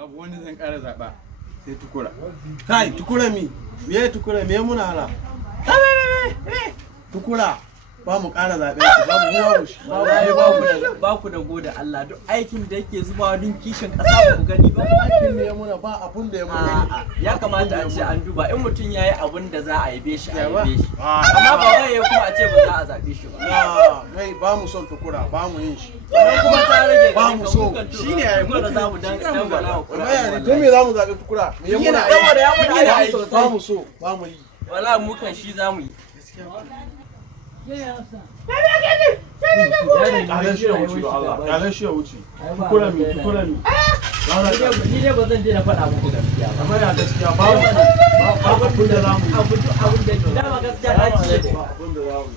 babu wanda zan ƙara zaɓa sai tukura. Kai tukura mi, me tukura me muna hala? Tukura ba mu ƙara zaɓe shi ba ku da goda Allah duk aikin da yake zubawa din kishin ƙasa ba ku gani ba. Aikin da ya muna ba abun da ya muna. Ya kamata a ce an duba in mutum yayi abun da za a yabe shi a yabe shi. Amma ba wai ya kuma a ce ba za a zaɓe shi ba. Kai ba mu son tukura ba mu yin shi. Kuma ta rage ba mu so shine yayi mu da zamu dangana wa Amma ya to me za mu zaɓe tukura? Me muna aiki ba mu so ba mu yi. Wala mu kan shi za mu yi. Ƙalan shi ya wuce Allah, ƙalan shi ya wuce. Tukura mi. Ni ne ba zan je na faɗa muku gaskiya ba. Amma ya gaskiya ba abun da za mu yi. Abun da dama gaskiya ɗaci ne.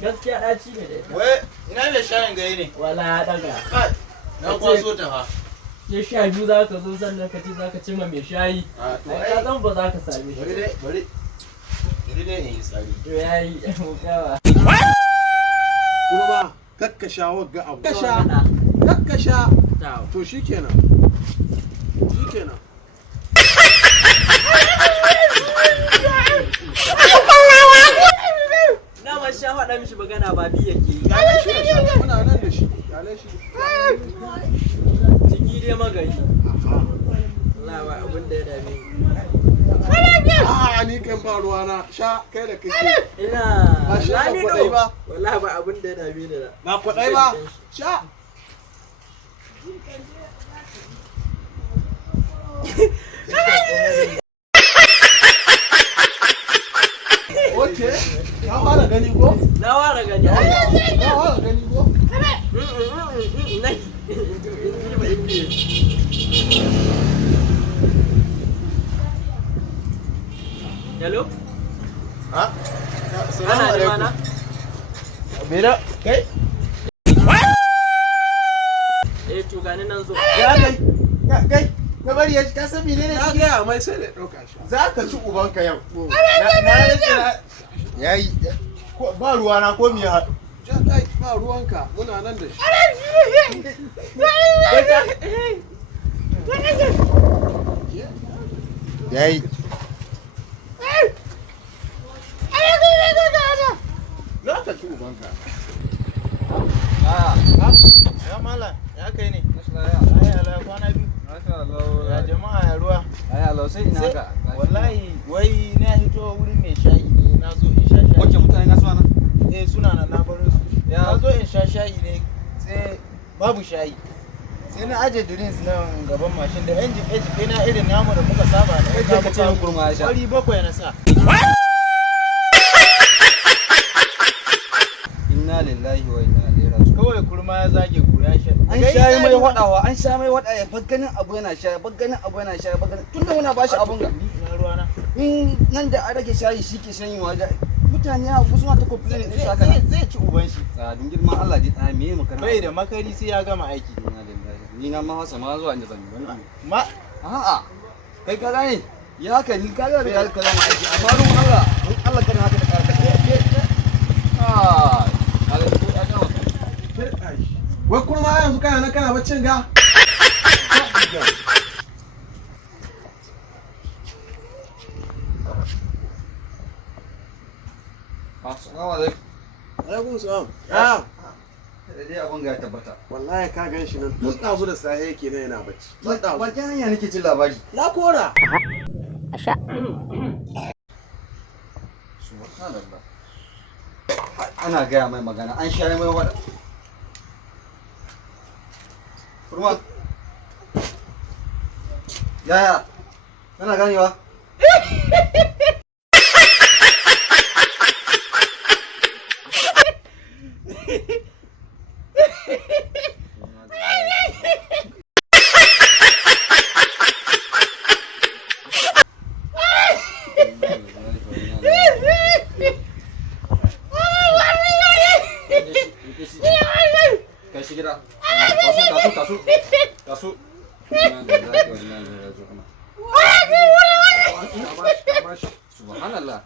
Gaskiya ɗaci ne da. Wai ina da shayin gaye ne? Wala ya ɗaga. Na kwaso ta fa. Sai sha biyu za ka zo sannan ka ce za ka cima mai shayi. Ai ka zan ba za ka same shi. Bari dai in yi tsari. To yayi mukawa. Kuma kakkasha wagga abu. Kakkasha. To shikenan. Na ma sha faɗa mishi magana ba bi yake yi. Gale shi ya sha muna nan da shi. Gale shi. Ciki dai magani. Allah ba abin da ya dame ni. A'a ni kan ba ruwa na sha kai da kake. Ina. Ba shi ba kwaɗai ba. Wallahi ba abin da ya dame ni da. Ba kwaɗai ba. Sha. Oke, ka fara gani ko? Na fara gani. Ka fara gani ko? Hello? Ha? Ana nema na? Bera, kai? To gani nan zo. Ya kai, ka bari ya ka san menene Na gaya mai sai da ɗauka shi. za ka ci ubanka yau. Na rage yayi ba ruwa na ko me haɗu. Ja kai ba ruwanka muna nan da shi. Yayi. Za ka ci ubanka. Ya mala, ya kai ne? Ai Allah kwana biyu. Ya jama'a ya ruwa. Ai Allah sai ina ga. Wallahi wai na hito wurin mai shayi ne na zo in sha shayi. Wace mutane na suna nan? Eh suna nan na baro su. Na zo in sha shayi ne sai babu shayi. Sai na aje drinks nan gaban mashin da yan jike na irin namu da muka saba da Kai ka ce min kurma ya sha. Kwari bakwai na sa. Inna lillahi wa inna ilaihi raji'un. Kawai kurma ya zage kura ya sha. An sha mai wadawa, an sha mai wada ya bagganin abu yana sha, bagganin abu yana sha, bagganin tunda muna bashi abun ga. Na ruwa na. In nan da an rage shayi shi ke shan yiwa da mutane a ku suna ta complain din haka nan. Zai ci uban shi. A din girman Allah dai ta me makana. Bai da makari sai ya gama aiki. Inna lillahi. Ni na ma hasa ma zuwa inda zan yi wani. Ma A'a. Kai ka gane? Ya haka ni ka ga da ka zama aiki amma ruwan Allah, in Allah kana haka da karka. Ah. Allah ko ya gama. Wai kuma yanzu kana nan kana baccin ga? Assalamu alaikum. Alaikum salam. Ya. Da dai abun ga ya tabbata. Wallahi ka gan shi nan tun ɗazu da safe yake nan yana bacci. Tun ɗazu. Wajen hanya nake jin labari. Na kora. Subhanallah. Ana gaya mai magana, an sha mai wada. Kurma. Yaya? Kana ganewa? Kai shi gida. Tasu. Subhanallah.